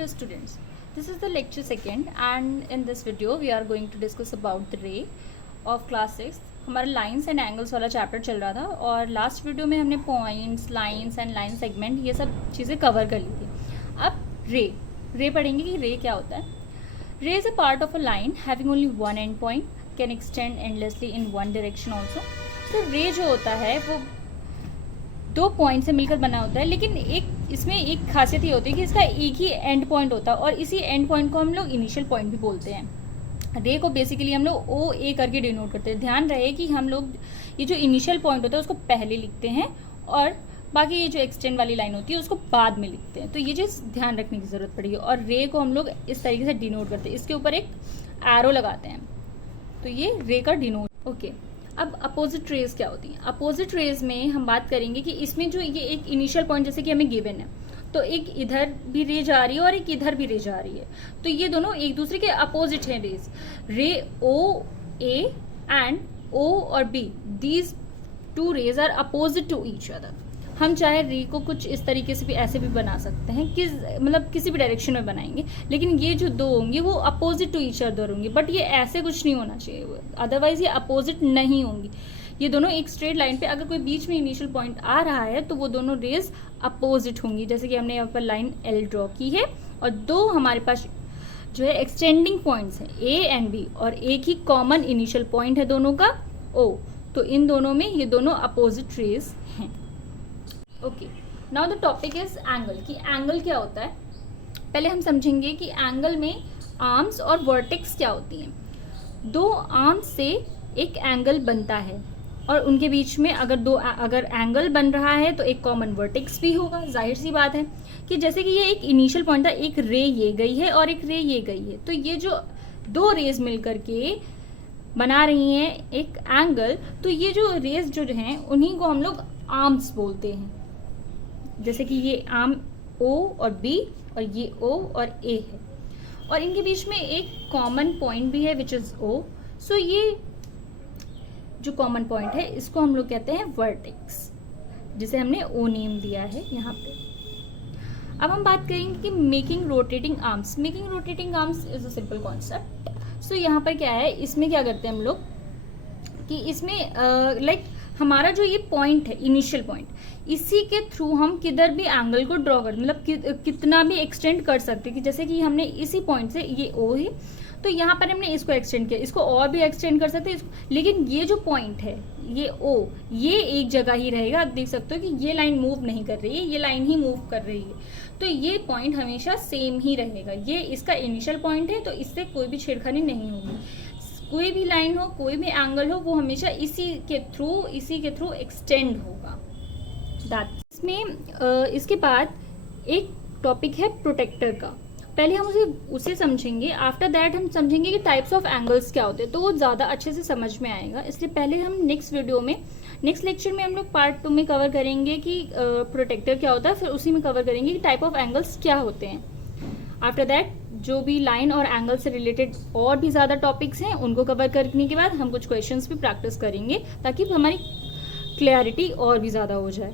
Hello students, this is the lecture second and in this video we are going to discuss about the ray of class 6. हमारा lines and angles वाला chapter चल रहा था और last video में हमने points, lines and line segment ये सब चीज़ें कवर कर ली थी. अब रे पढ़ेंगे कि रे क्या होता है. रे is a part of a line having only one and point, can extend endlessly in one direction also. तो रे जो होता है वो दो पॉइंट से मिलकर बना होता है, लेकिन इसमें एक खासियत ये होती है कि इसका एक ही एंड पॉइंट होता है और इसी एंड पॉइंट को हम लोग इनिशियल पॉइंट भी बोलते हैं. रे को बेसिकली हम लोग ओ ए करके डिनोट करते हैं. ध्यान रहे कि हम लोग ये जो इनिशियल पॉइंट होता है उसको पहले लिखते हैं और बाकी ये जो एक्सटेंड वाली लाइन होती है उसको बाद में लिखते हैं. तो ये चीज़ ध्यान रखने की ज़रूरत पड़ेगी. और रे को हम लोग इस तरीके से डिनोट करते हैं, इसके ऊपर एक एरो लगाते हैं. तो ये रे का डिनोट. ओके, अब अपोजिट रेज क्या होती हैं. अपोजिट रेज में हम बात करेंगे कि इसमें जो ये एक इनिशियल पॉइंट जैसे कि हमें गिवन है, तो एक इधर भी रे जा रही है और एक इधर भी रे जा रही है. तो ये दोनों एक दूसरे के अपोजिट हैं रेज. रे ओ ए एंड ओ और B, these two rays are opposite to each other. हम चाहे रे को कुछ इस तरीके से भी ऐसे भी बना सकते हैं, मतलब किसी भी डायरेक्शन में बनाएंगे, लेकिन ये जो दो होंगी वो अपोजिट टू ईच अदर होंगी. बट ये ऐसे कुछ नहीं होना चाहिए, अदरवाइज ये अपोजिट नहीं होंगी. ये दोनों एक स्ट्रेट लाइन पे अगर कोई बीच में इनिशियल पॉइंट आ रहा है तो वो दोनों रेज अपोजिट होंगी. जैसे कि हमने यहाँ पर लाइन एल ड्रॉ की है और दो हमारे पास जो है एक्सटेंडिंग पॉइंट्स हैं ए एंड बी, और एक ही कॉमन इनिशियल पॉइंट है दोनों का ओ. तो इन दोनों में ये दोनों अपोजिट रेज हैं. Okay, now the topic is angle. कि एंगल क्या होता है. पहले हम समझेंगे कि एंगल में आर्म्स और वर्टेक्स क्या होती हैं. दो आर्म्स से एक एंगल बनता है और उनके बीच में अगर एंगल बन रहा है तो एक कॉमन वर्टेक्स भी होगा. जाहिर सी बात है कि जैसे कि ये एक इनिशियल पॉइंट था, एक रे ये गई है और एक रे ये गई है, तो ये जो दो रेज मिलकर के बना रही हैं एक एंगल, तो ये जो रेज जो हैं उन्हीं को हम लोग आर्म्स बोलते हैं. जैसे कि ये आर्म ओ और बी और ये ओ और ए है और इनके बीच में एक कॉमन पॉइंट भी है विच इज ओ. सो ये जो कॉमन पॉइंट है इसको हम लोग कहते हैं वर्टेक्स, जिसे हमने ओ नेम दिया है यहाँ पे. अब हम बात करेंगे कि making rotating arms. Making rotating arms is a simple concept. So यहाँ पर क्या है, इसमें क्या करते हैं हम लोग कि इसमें हमारा जो ये पॉइंट है इनिशियल पॉइंट, इसी के थ्रू हम किधर भी एंगल को ड्रॉ कर, मतलब कितना भी एक्सटेंड कर सकते हैं. कि जैसे कि हमने इसी पॉइंट से, ये ओ है तो यहाँ पर हमने इसको एक्सटेंड किया, इसको और भी एक्सटेंड कर सकते हैं लेकिन ये जो पॉइंट है ये ओ, ये एक जगह ही रहेगा. आप देख सकते हो कि ये लाइन मूव नहीं कर रही है, ये लाइन ही मूव कर रही है. तो ये पॉइंट हमेशा सेम ही रहेगा. ये इसका इनिशियल पॉइंट है तो इससे कोई भी छेड़खानी नहीं होगी. कोई भी लाइन हो, कोई भी एंगल हो, वो हमेशा इसी के थ्रू एक्सटेंड होगा. इसमें इसके बाद एक टॉपिक है प्रोटेक्टर का. पहले हम उसे समझेंगे. आफ्टर दैट हम समझेंगे कि टाइप्स ऑफ एंगल्स क्या होते हैं, तो वो ज़्यादा अच्छे से समझ में आएगा. इसलिए पहले हम नेक्स्ट लेक्चर में हम लोग पार्ट 2 में कवर करेंगे कि प्रोटेक्टर क्या होता है, फिर उसी में कवर करेंगे कि टाइप ऑफ एंगल्स क्या होते हैं. आफ्टर दैट जो भी लाइन और एंगल से रिलेटेड और भी ज़्यादा टॉपिक्स हैं उनको कवर करने के बाद हम कुछ क्वेश्चंस भी प्रैक्टिस करेंगे ताकि हमारी क्लैरिटी और भी ज़्यादा हो जाए.